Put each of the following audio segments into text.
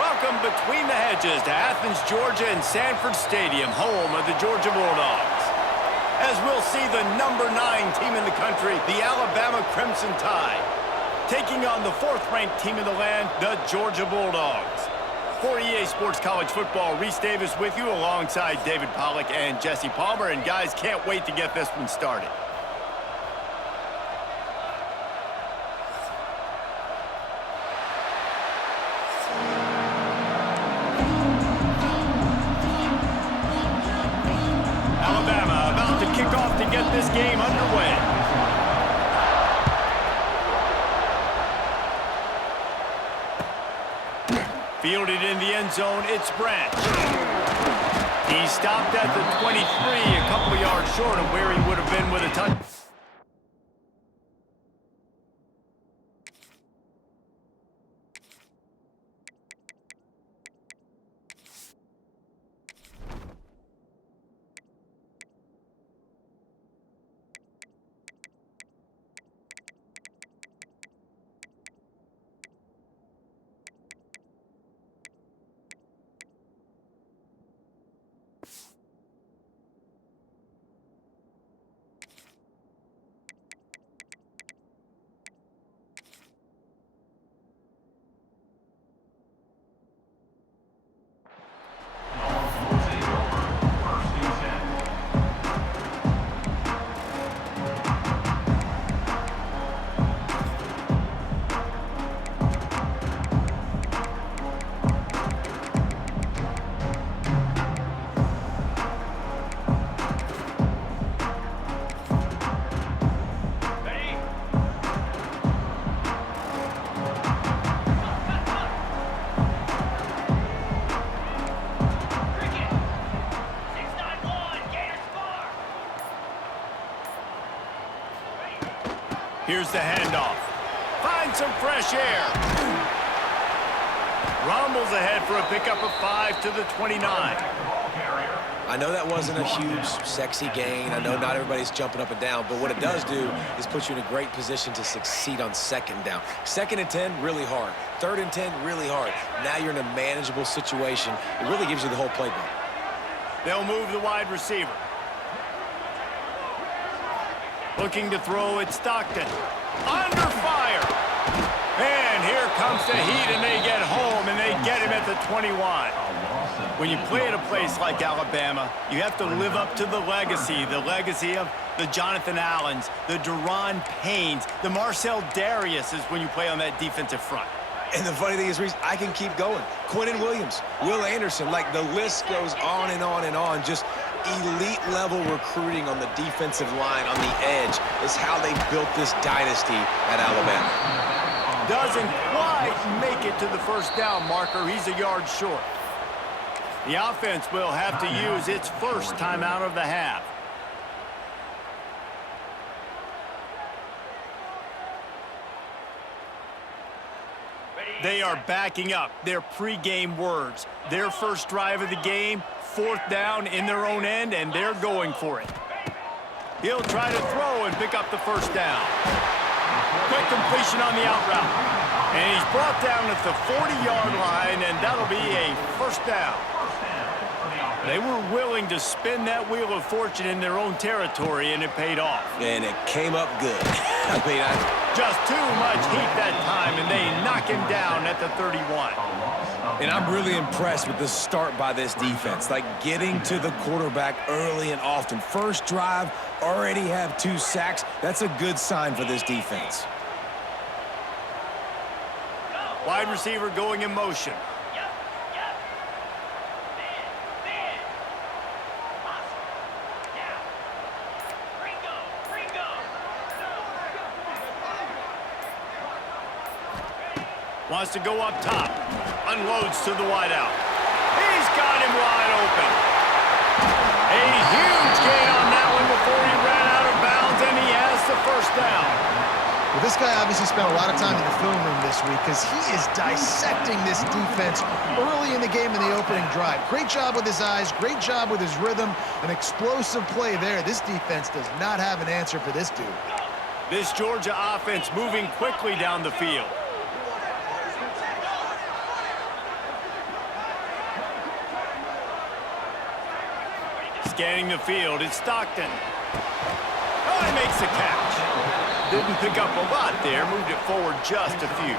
Welcome between the hedges to Athens, Georgia and Sanford Stadium, home of the Georgia Bulldogs. As we'll see the #9 team in the country, the Alabama Crimson Tide, taking on the 4th-ranked team in the land, the Georgia Bulldogs. For EA Sports College Football, Reese Davis with you alongside David Pollack and Jesse Palmer. And guys, can't wait to get this one started. Alabama about to kick off to get this game underway. Fielded in the end zone, it's Branch. He stopped at the 23, a couple of yards short of where he would have been with a touchdown. Here's the handoff. Find some fresh air. Rumbles ahead for a pickup of 5 to the 29. I know that wasn't a huge, sexy gain. I know not everybody's jumping up and down, but what it does do is put you in a great position to succeed on 2nd down. 2nd and 10, really hard. 3rd and 10, really hard. Now you're in a manageable situation. It really gives you the whole playbook. They'll move the wide receiver. Looking to throw at Stockton. Under fire. And here comes the heat, and they get home, and they get him at the 21. When you play at a place like Alabama, you have to live up to the legacy of the Jonathan Allens, the Deron Paynes, the Marcel Dariuses when you play on that defensive front. And the funny thing is, Reese, I can keep going. Quentin Williams, Will Anderson, like the list goes on and on and on. Just elite-level recruiting on the defensive line, on the edge, is how they built this dynasty at Alabama. Doesn't quite make it to the 1st down marker. He's a yard short. The offense will have to use its 1st timeout of the half. They are backing up their pregame words. Their first drive of the game, 4th down in their own end, and they're going for it. He'll try to throw and pick up the 1st down. Quick completion on the out route. And he's brought down at the 40-yard line, and that'll be a 1st down. They were willing to spin that wheel of fortune in their own territory, and it paid off. And it came up good. Just too much heat that time, and they knock him down at the 31. And I'm really impressed with the start by this defense. Like, getting to the quarterback early and often. First drive, already have 2 sacks. That's a good sign for this defense. Wide receiver going in motion. Wants to go up top. Unloads to the wideout. He's got him wide open. A huge gain on that one before he ran out of bounds, and he has the 1st down. Well, this guy obviously spent a lot of time in the film room this week because he is dissecting this defense early in the game in the opening drive. Great job with his eyes, great job with his rhythm, an explosive play there. This defense does not have an answer for this dude. This Georgia offense moving quickly down the field. Scanning the field, it's Stockton. Oh, he makes the catch. Didn't pick up a lot there, moved it forward just a few.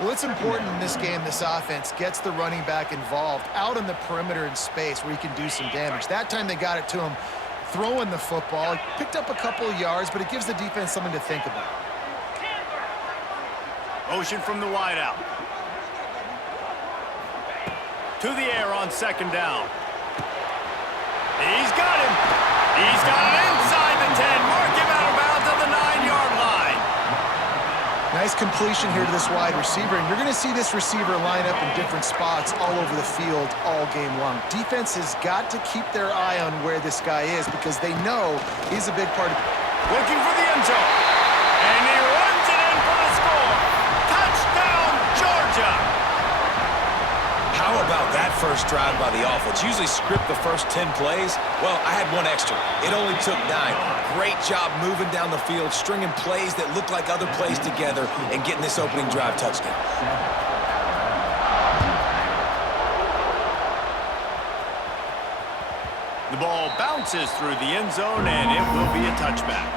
Well, it's important in this game this offense gets the running back involved out on the perimeter in space where he can do some damage. That time they got it to him throwing the football. He picked up a couple of yards, but it gives the defense something to think about. Motion from the wideout. To the air on second down. He's got him. He's got it inside the 10. Mark him out of bounds at the 9-yard line. Nice completion here to this wide receiver, and you're going to see this receiver line up in different spots all over the field all game long. Defense has got to keep their eye on where this guy is because they know he's a big part of it. Looking for the end zone. And he runs it in for the score. Touchdown, Georgia. How about that first drive by the offense? Usually script the first 10 plays. Well, I had one extra. It only took 9. Great job moving down the field, stringing plays that look like other plays together, and getting this opening drive touchdown. The ball bounces through the end zone, and it will be a touchback.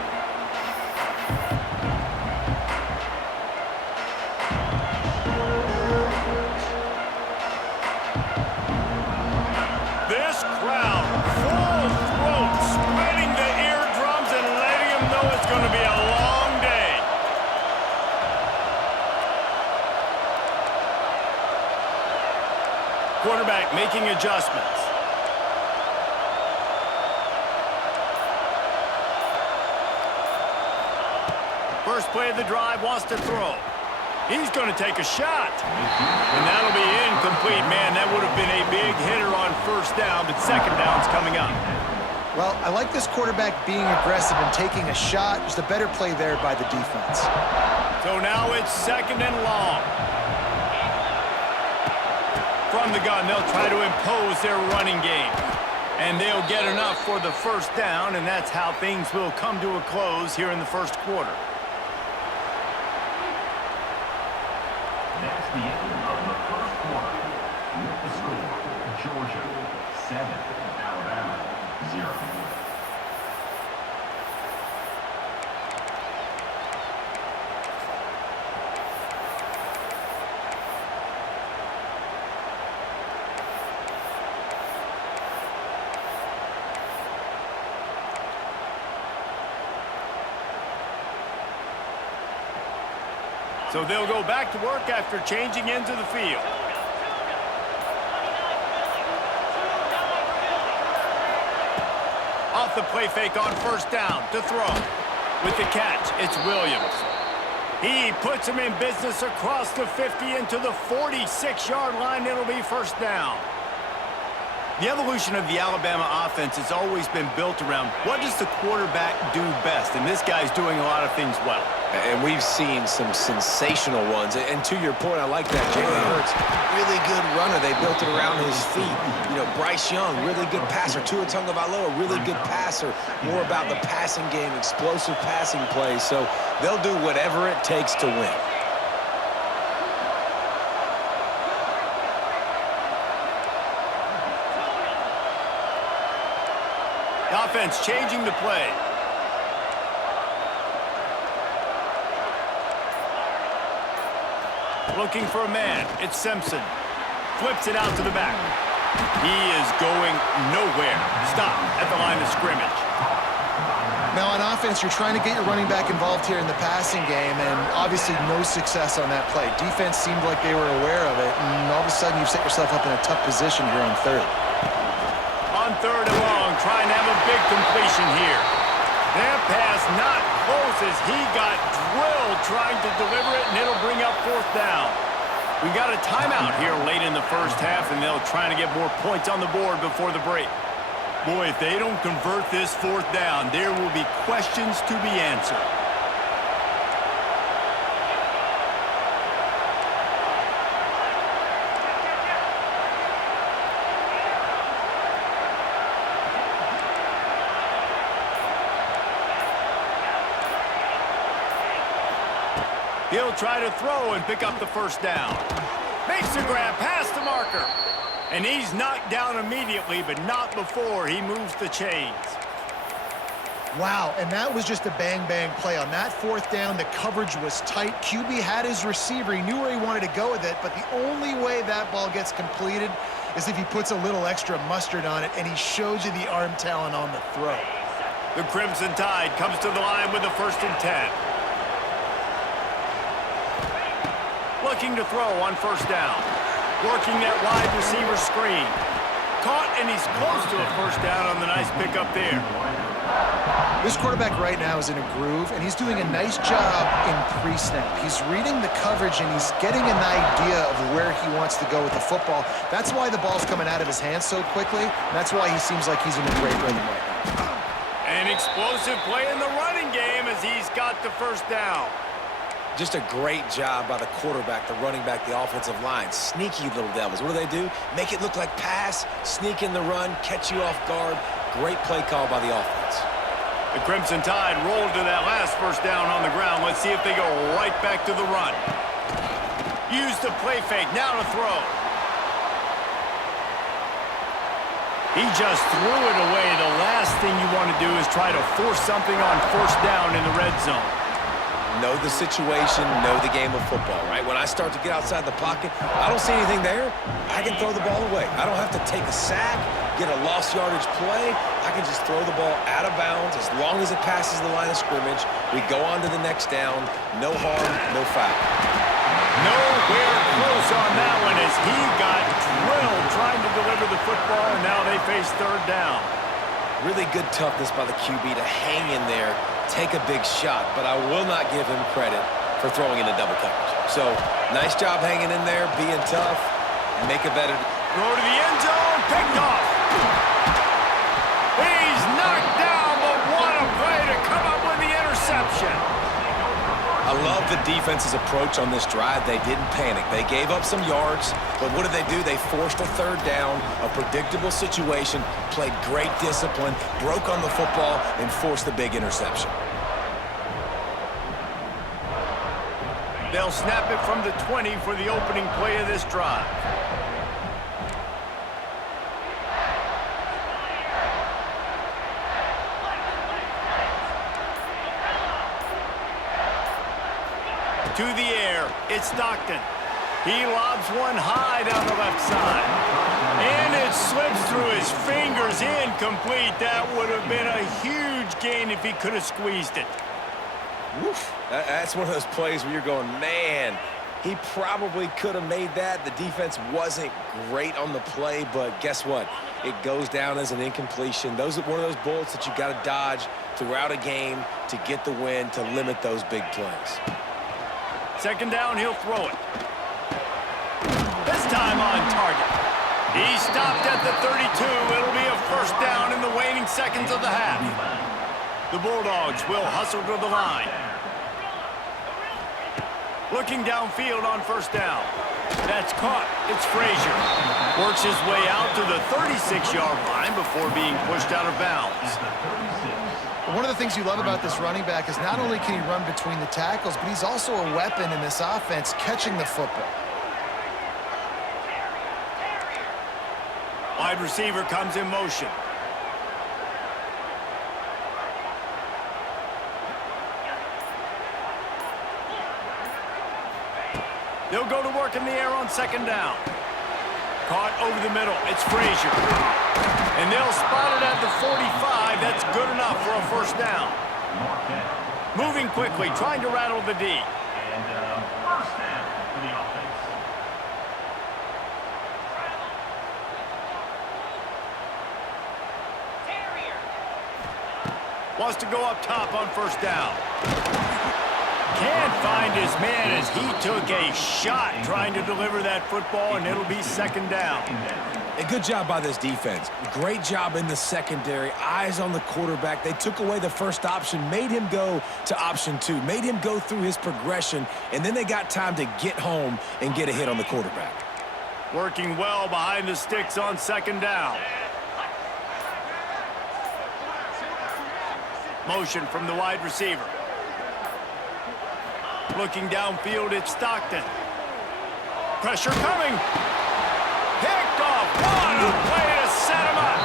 This crowd, full throat, spreading the eardrums and letting them know it's going to be a long day. Quarterback making adjustments. First play of the drive, wants to throw. He's going to take a shot. And that'll be incomplete. Man, that would have been a big hitter on first down, but second down's coming up. Well, I like this quarterback being aggressive and taking a shot. Just a better play there by the defense. So now it's second and long. From the gun, they'll try to impose their running game. And they'll get enough for the first down, and that's how things will come to a close here in the first quarter. That's the end of the first quarter. With the score, Georgia 7, Alabama 0. So they'll go back to work after changing into the field. Off the play fake on first down to throw. With the catch, it's Williams. He puts him in business across the 50 into the 46-yard line. It'll be first down. The evolution of the Alabama offense has always been built around what does the quarterback do best, and this guy's doing a lot of things well. And we've seen some sensational ones. And to your point, I like that. Jalen Hurts, really good runner. They built it around his feet. You know, Bryce Young, really good passer. Tua Tagovailoa, really good passer. More about the passing game, explosive passing plays. So they'll do whatever it takes to win. The offense changing the play. Looking for a man. It's Simpson. Flips it out to the back. He is going nowhere. Stop at the line of scrimmage. Now on offense, you're trying to get your running back involved here in the passing game, and obviously no success on that play. Defense seemed like they were aware of it, and all of a sudden you've set yourself up in a tough position here on third. On third and long, trying to have a big completion here. That pass not close as he got drilled trying to deliver it, and it'll bring up fourth down. We got a timeout here late in the first half, and they'll try to get more points on the board before the break. Boy, if they don't convert this fourth down, there will be questions to be answered. He'll try to throw and pick up the first down. Makes the grab past the marker. And he's knocked down immediately, but not before he moves the chains. Wow, and that was just a bang-bang play. On that fourth down, the coverage was tight. QB had his receiver. He knew where he wanted to go with it, but the only way that ball gets completed is if he puts a little extra mustard on it, and he shows you the arm talent on the throw. The Crimson Tide comes to the line with a 1st and 10. Looking to throw on 1st down. Working that wide receiver screen. Caught, and he's close to a 1st down on the nice pickup there. This quarterback right now is in a groove, and he's doing a nice job in pre-snap. He's reading the coverage, and he's getting an idea of where he wants to go with the football. That's why the ball's coming out of his hands so quickly, and that's why he seems like he's in a great rhythm right now. An explosive play in the running game as he's got the 1st down. Just a great job by the quarterback, the running back, the offensive line. Sneaky little devils. What do? Make it look like pass, sneak in the run, catch you off guard. Great play call by the offense. The Crimson Tide rolled to that last 1st down on the ground. Let's see if they go right back to the run. Use the play fake. Now to throw. He just threw it away. The last thing you want to do is try to force something on 1st down in the red zone. Know the situation, know the game of football, right? When I start to get outside the pocket, I don't see anything there, I can throw the ball away. I don't have to take a sack, get a lost yardage play. I can just throw the ball out of bounds as long as it passes the line of scrimmage. We go on to the next down. No harm, no foul. Nowhere close on that one as he got drilled trying to deliver the football, and now they face 3rd down. Really good toughness by the QB to hang in there, take a big shot, but I will not give him credit for throwing into double coverage. So, nice job hanging in there, being tough, make a better... Throw to the end zone, picked off. He's knocked down, but what a play to come up with the interception. I love the defense's approach on this drive. They didn't panic. They gave up some yards, but what did they do? They forced a 3rd down, a predictable situation, played great discipline, broke on the football, and forced the big interception. They'll snap it from the 20 for the opening play of this drive. To the air, it's Stockton. He lobs one high down the left side. And it slips through his fingers, incomplete. That would have been a huge gain if he could have squeezed it. Woof. That's one of those plays where you're going, man, he probably could have made that. The defense wasn't great on the play, but guess what? It goes down as an incompletion. Those are one of those bullets that you got to dodge throughout a game to get the win, to limit those big plays. 2nd down, he'll throw it. This time on target. He stopped at the 32. It'll be a 1st down in the waning seconds of the half. The Bulldogs will hustle to the line. Looking downfield on 1st down. That's caught. It's Frazier. Works his way out to the 36-yard line before being pushed out of bounds. One of the things you love about this running back is not only can he run between the tackles, but he's also a weapon in this offense catching the football. Wide receiver comes in motion. They'll go to work in the air on 2nd down. Caught over the middle. It's Frazier. And they'll spot it at the 45. That's good enough for a 1st down. Moving quickly, trying to rattle the D. And 1st down for the offense. Wants to go up top on 1st down. Can't find his man as he took a shot trying to deliver that football, and it'll be 2nd down. A good job by this defense. Great job in the secondary. Eyes on the quarterback. They took away the first option, made him go to option 2, made him go through his progression, and then they got time to get home and get a hit on the quarterback. Working well behind the sticks on 2nd down. Motion from the wide receiver. Looking downfield, it's Stockton. Pressure coming. Picked off. What a play to set him up.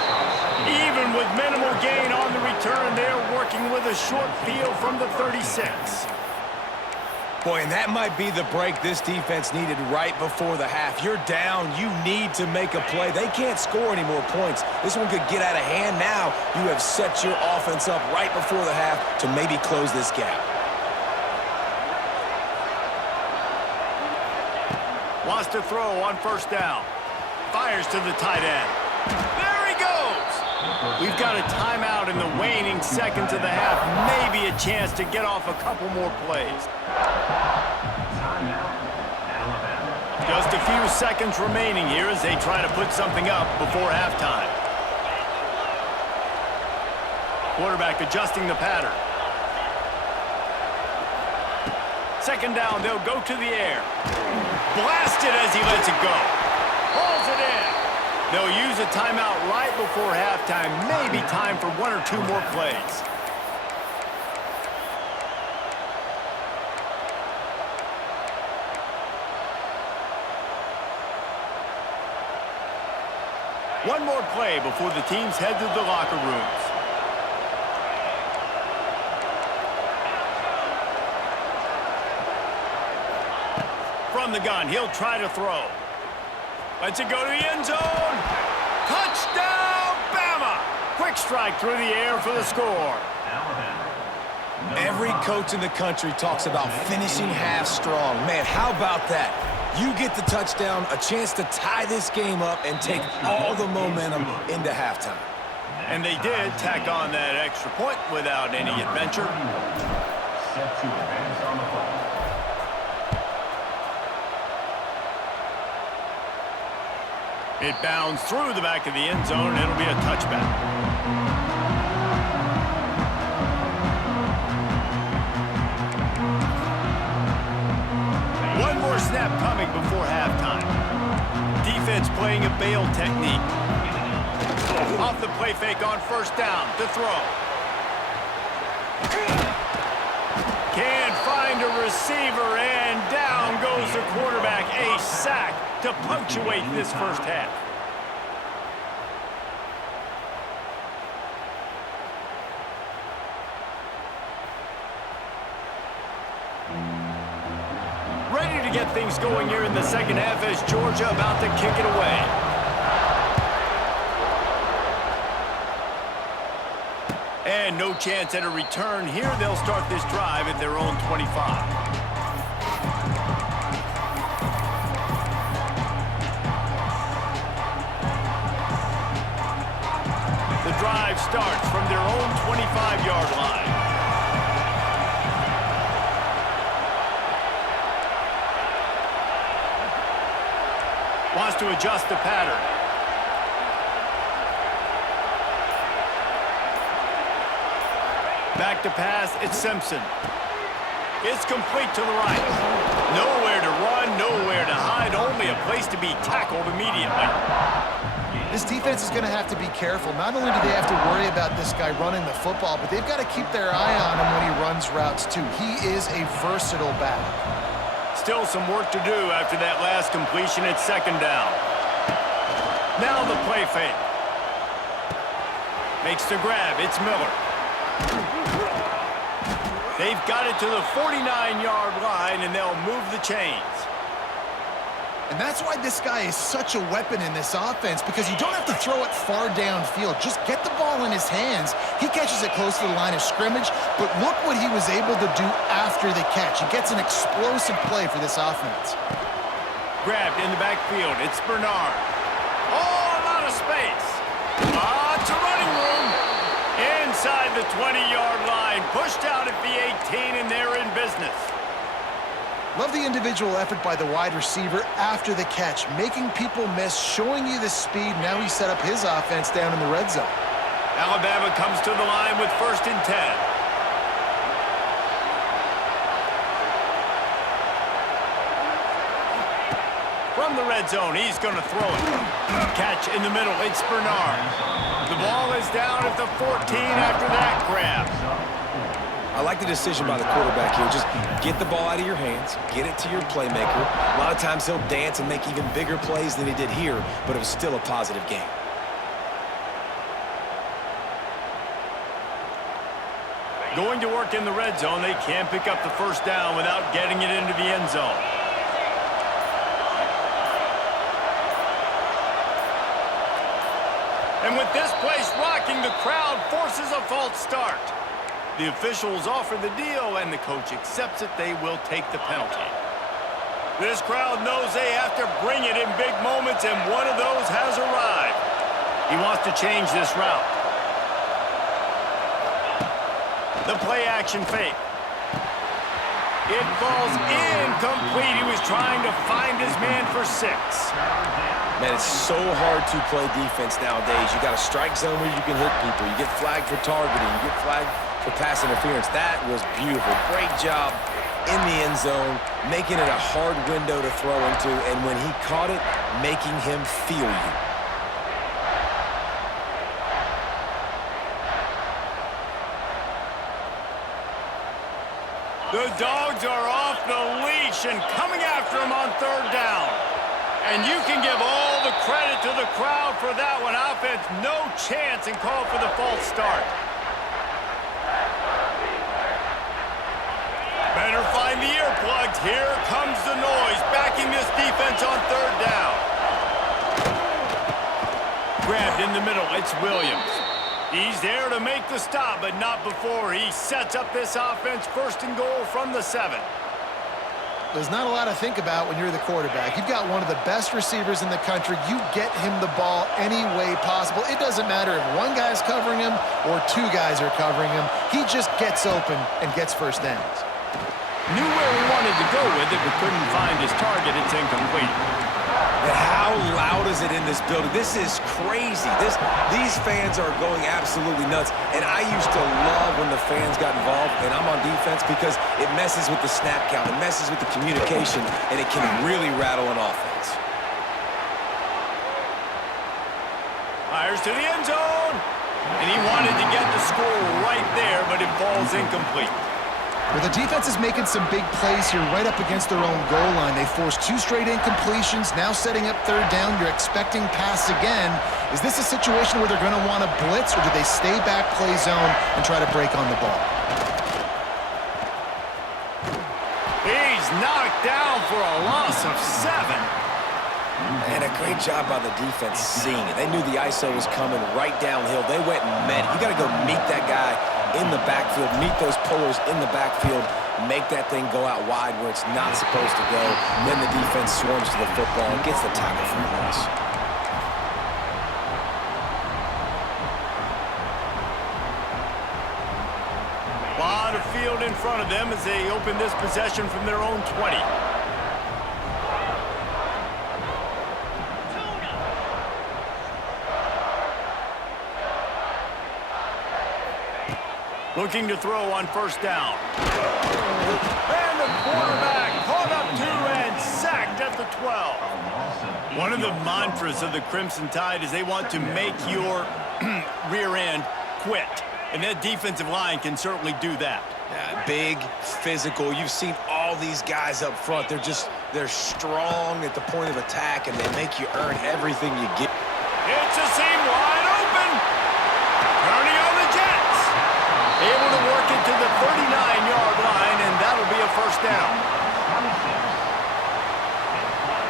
Even with minimal gain on the return, they're working with a short field from the 36. Boy, and that might be the break this defense needed right before the half. You're down. You need to make a play. They can't score any more points. This one could get out of hand now. You have set your offense up right before the half to maybe close this gap. Wants to throw on first down. Fires to the tight end. There he goes. We've got a timeout in the waning seconds of the half. Maybe a chance to get off a couple more plays. Just a few seconds remaining here as they try to put something up before halftime. Quarterback adjusting the pattern. Second down, they'll go to the air. Blasted as he lets it go. Pulls it in. They'll use a timeout right before halftime. Maybe time for one or two more plays. One more play before the teams head to the locker rooms. From the gun, he'll try to throw. Lets it go to the end zone. Touchdown, Bama! Quick strike through the air for the score. Every coach in the country talks about finishing half strong. Man, how about that? You get the touchdown, a chance to tie this game up and take all the momentum into halftime. And they did tack on that extra point without any adventure. Set to advance on the ball. It bounds through the back of the end zone, and it'll be a touchback. One more snap coming before halftime. Defense playing a bail technique. Off the play fake on first down to throw. Can't find a receiver, and down goes the quarterback. A sack to punctuate this first half. Ready to get things going here in the second half as Georgia about to kick it away. And no chance at a return here. They'll start this drive at their own 25. The drive starts from their own 25-yard line. Wants to adjust the pattern. Back to pass, it's Simpson. It's complete to the right. Nowhere to run, nowhere to hide, only a place to be tackled immediately. This defense is going to have to be careful. Not only do they have to worry about this guy running the football, but they've got to keep their eye on him when he runs routes too. He is a versatile back. Still some work to do after that last completion at second down. Now the play fake. Makes the grab, it's Miller. They've got it to the 49-yard line, and they'll move the chains. And that's why this guy is such a weapon in this offense, because you don't have to throw it far downfield. Just get the ball in his hands. He catches it close to the line of scrimmage, but look what he was able to do after the catch. He gets an explosive play for this offense. Grabbed in the backfield. It's Bernard. Oh, a lot of space. Lots of running room. Inside the 20-yard line. Pushed out at the 18, and they're in business. Love the individual effort by the wide receiver after the catch, making people miss, showing you the speed. Now he set up his offense down in the red zone. Alabama comes to the line with 1st and 10. From the red zone, he's going to throw it. Catch in the middle, it's Bernard. The ball is down at the 14 after that grab. I like the decision by the quarterback here. Just get the ball out of your hands, get it to your playmaker. A lot of times he'll dance and make even bigger plays than he did here, but it was still a positive game. Going to work in the red zone, they can't pick up the first down without getting it into the end zone. And with this place rocking, the crowd forces a false start. The officials offer the deal, and the coach accepts it. They will take the penalty. This crowd knows they have to bring it in big moments, and one of those has arrived. He wants to change this route. The play-action fake. It falls incomplete. He was trying to find his man for 6. Man, it's so hard to play defense nowadays. You got a strike zone where you can hit people. You get flagged for targeting. You get flagged for pass interference. That was beautiful. Great job in the end zone, making it a hard window to throw into, and when he caught it, making him feel you. The Dogs are off the leash and coming after him on 3rd down. And you can give all the credit to the crowd for that one. Offense, no chance, and call for the false start. Better find the earplugs. Here comes the noise, backing this defense on 3rd down. Grabbed in the middle, it's Williams. He's there to make the stop, but not before he sets up this offense. 1st and goal from the 7. There's not a lot to think about when you're the quarterback. You've got one of the best receivers in the country. You get him the ball any way possible. It doesn't matter if one guy's covering him or 2 guys are covering him. He just gets open and gets first downs. Knew where he wanted to go with it, but couldn't find his target. It's incomplete. And how loud is it in this building? This is crazy. These fans are going absolutely nuts. And I used to love when the fans got involved, and I'm on defense, because it messes with the snap count, it messes with the communication, and it can really rattle an offense. Fires to the end zone. And he wanted to get the score right there, but it falls incomplete. Well, the defense is making some big plays here right up against their own goal line. They forced 2 straight incompletions, now setting up 3rd down. You're expecting pass again. Is this a situation where they're going to want to blitz, or do they stay back, play zone, and try to break on the ball? He's knocked down for a loss of 7. And a great job by the defense seeing it. They knew the ISO was coming right downhill. They went and met it. You got to go meet that guy in the backfield, meet those pullers in the backfield, make that thing go out wide where it's not supposed to go. Then the defense swarms to the football and gets the tackle for a loss. A lot of field in front of them as they open this possession from their own 20. Looking to throw on 1st down. And the quarterback caught up to and sacked at the 12. One of the mantras of the Crimson Tide is they want to make your rear end quit. And that defensive line can certainly do that. Yeah, big, physical. You've seen all these guys up front. They're strong at the point of attack, and they make you earn everything you get. It's a seam wide open. Turning on the Jets. Able to work it to the 39-yard line, and that'll be a 1st down.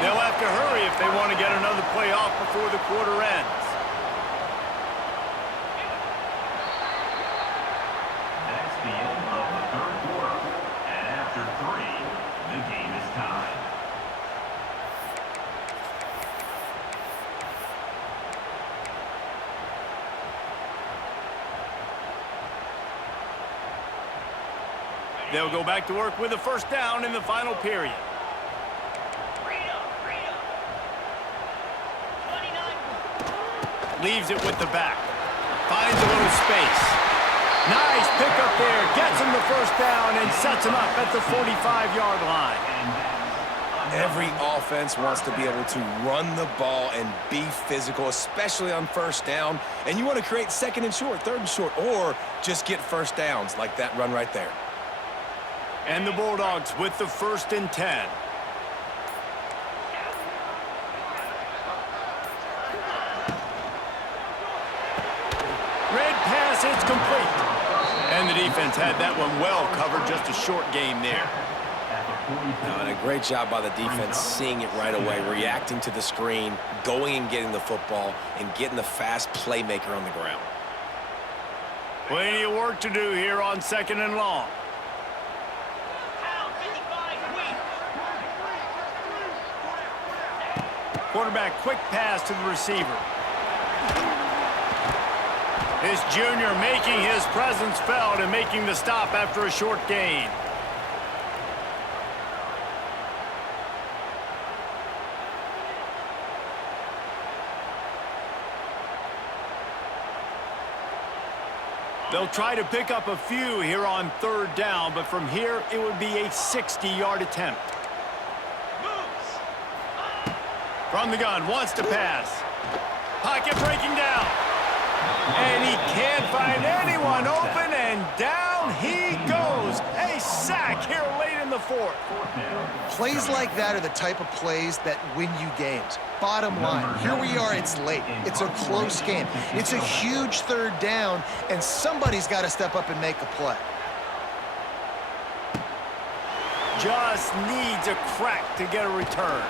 They'll have to hurry if they want to get another play off before the quarter ends. That's the end of the 3rd quarter. And after 3, the game is tied. They'll go back to work with a 1st down in the final period. Leaves it with the back. Finds a little space. Nice pickup there. Gets him the 1st down and sets him up at the 45-yard line. Every offense wants to be able to run the ball and be physical, especially on first down. And you want to create second and short, third and short, or just get first downs like that run right there. And the Bulldogs with the 1st and 10. Red pass, it's complete. And the defense had that one well covered, just a short game there. And a great job by the defense seeing it right away, reacting to the screen, going and getting the football, and getting the fast playmaker on the ground. Plenty of work to do here on 2nd and long. Quarterback, quick pass to the receiver. This junior making his presence felt and making the stop after a short gain. They'll try to pick up a few here on 3rd down, but from here it would be a 60-yard attempt. From the gun, wants to pass. Pocket breaking down. And he can't find anyone open, and down he goes. A sack here late in the 4th. Plays like that are the type of plays that win you games. Bottom line, here we are, it's late. It's a close game. It's a huge 3rd down, and somebody's got to step up and make a play. Just needs a crack to get a return.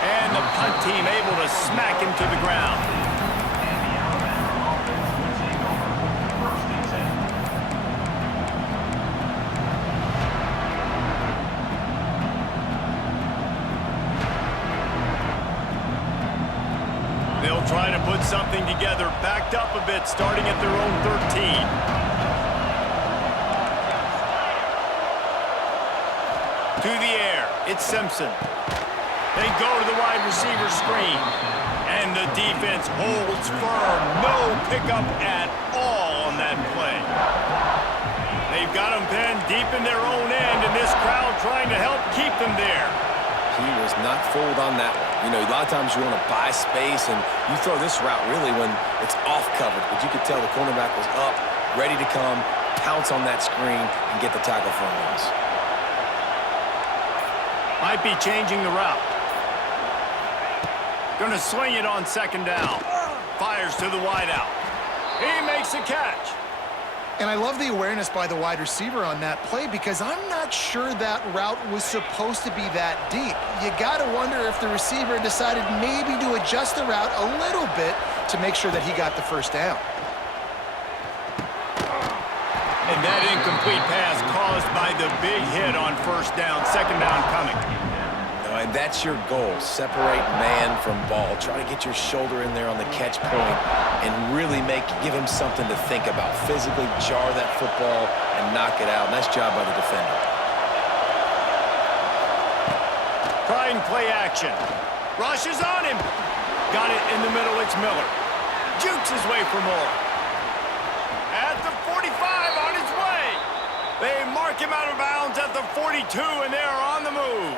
And the punt team able to smack him to the ground. They'll try to put something together, backed up a bit, starting at their own 13. To the air, it's Simpson. They go to the wide receiver screen. And the defense holds firm. No pickup at all on that play. They've got them pinned deep in their own end, and this crowd trying to help keep them there. He was not fooled on that one. You know, a lot of times you want to buy space, and you throw this route really when it's off covered. But you could tell the cornerback was up, ready to come, pounce on that screen, and get the tackle for a loss. Might be changing the route. Going to swing it on 2nd down. Fires to the wideout. He makes a catch. And I love the awareness by the wide receiver on that play because I'm not sure that route was supposed to be that deep. You got to wonder if the receiver decided maybe to adjust the route a little bit to make sure that he got the 1st down. And that incomplete pass caused by the big hit on 1st down, 2nd down coming. And that's your goal. Separate man from ball. Try to get your shoulder in there on the catch point and really give him something to think about. Physically jar that football and knock it out. Nice job by the defender. Trying play action. Rushes on him. Got it in the middle. It's Miller. Jukes his way for more. At the 45 on his way. They mark him out of bounds at the 42, and they are on the move.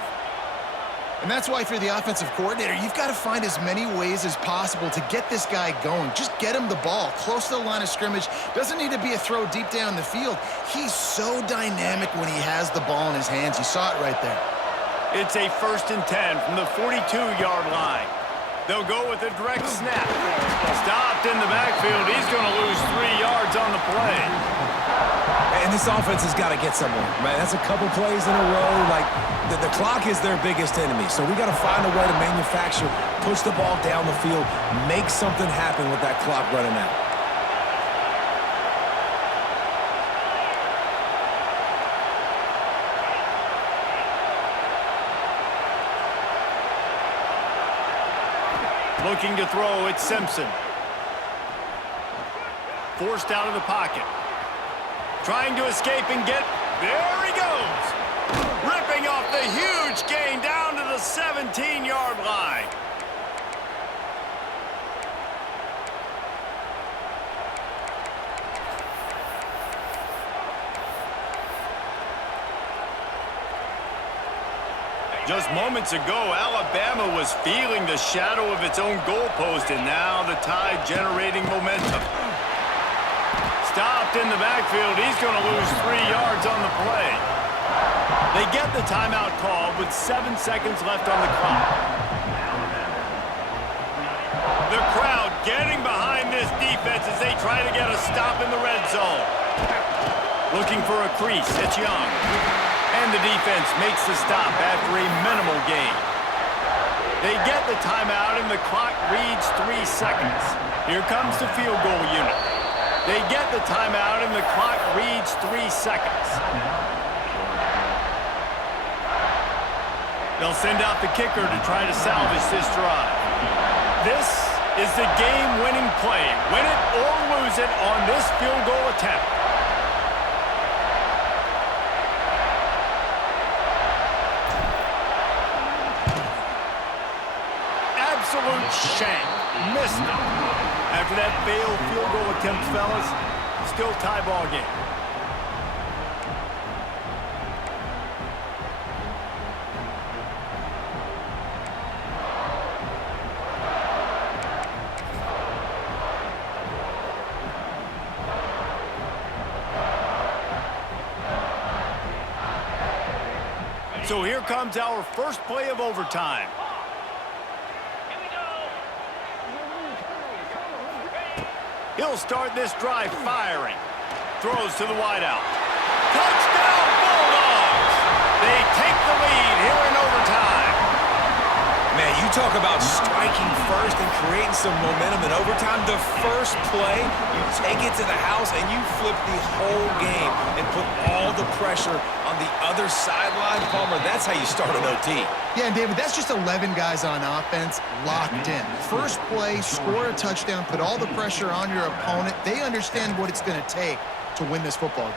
And that's why if you're the offensive coordinator, you've got to find as many ways as possible to get this guy going. Just get him the ball close to the line of scrimmage. Doesn't need to be a throw deep down the field. He's so dynamic when he has the ball in his hands. You saw it right there. It's a 1st and 10 from the 42-yard line. They'll go with a direct snap. Stopped in the backfield. He's going to lose 3 yards on the play. And this offense has got to get somewhere, right? That's a couple plays in a row. Like, the clock is their biggest enemy. So we got to find a way to manufacture, push the ball down the field, make something happen with that clock running out. Looking to throw, it's Simpson. Forced out of the pocket. Trying to escape and get... There he goes! Ripping off the huge gain down to the 17-yard line. Just moments ago, Alabama was feeling the shadow of its own goalpost, and now the Tide generating momentum. Stopped in the backfield. He's going to lose 3 yards on the play. They get the timeout call with 7 seconds left on the clock. The crowd getting behind this defense as they try to get a stop in the red zone. Looking for a crease. It's Young. And the defense makes the stop after a minimal gain. They get the timeout and the clock reads 3 seconds. Here comes the field goal unit. They get the timeout and the clock reads 3 seconds. They'll send out the kicker to try to salvage this drive. This is the game-winning play. Win it or lose it on this field goal attempt. Absolute shank. Missed it. After that failed field goal attempt, fellas, still tie ball game. So here comes our first play of overtime. He'll start this drive firing. Throws to the wideout. Touchdown, Bulldogs! They take the lead here in overtime. Man, you talk about striking first and creating some momentum in overtime. The first play, you take it to the house and you flip the whole game and put all the pressure on the other sideline. Palmer, that's how you start an OT. Yeah, and David, that's just 11 guys on offense locked in. First play, score a touchdown, put all the pressure on your opponent. They understand what it's going to take to win this football game.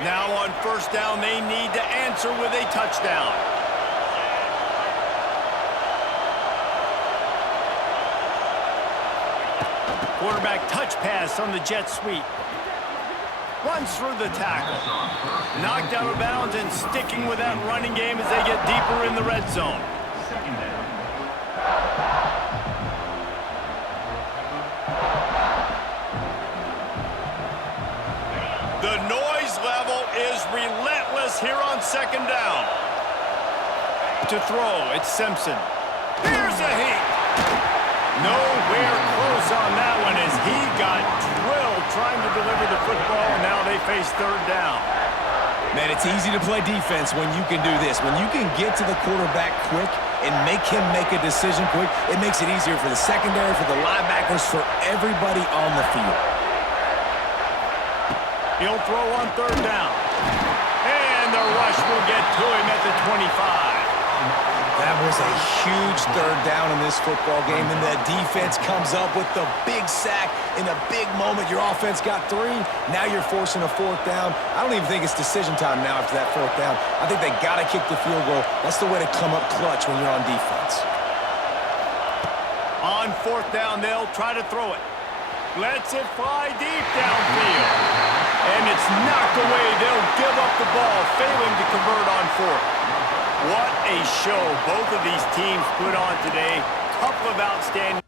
Now on first down, they need to answer with a touchdown. Quarterback touch pass on the jet sweep. Runs through the tackle. Knocked out of bounds and sticking with that running game as they get deeper in the red zone. The noise level is relentless here on second down. To throw, it's Simpson. Here's a heat. Nowhere close on that one as he got drilled trying to deliver the football, and now they face third down. Man, it's easy to play defense when you can do this. When you can get to the quarterback quick and make him make a decision quick, it makes it easier for the secondary, for the linebackers, for everybody on the field. He'll throw on third down. And the rush will get to him at the 25. That was a huge third down in this football game, and the defense comes up with the big sack in a big moment. Your offense got 3. Now you're forcing a fourth down. I don't even think it's decision time now after that fourth down. I think they got to kick the field goal. That's the way to come up clutch when you're on defense. On fourth down, they'll try to throw it. Lets it fly deep downfield. And it's knocked away. They'll give up the ball, failing to convert on fourth. What a show both of these teams put on today. Couple of outstanding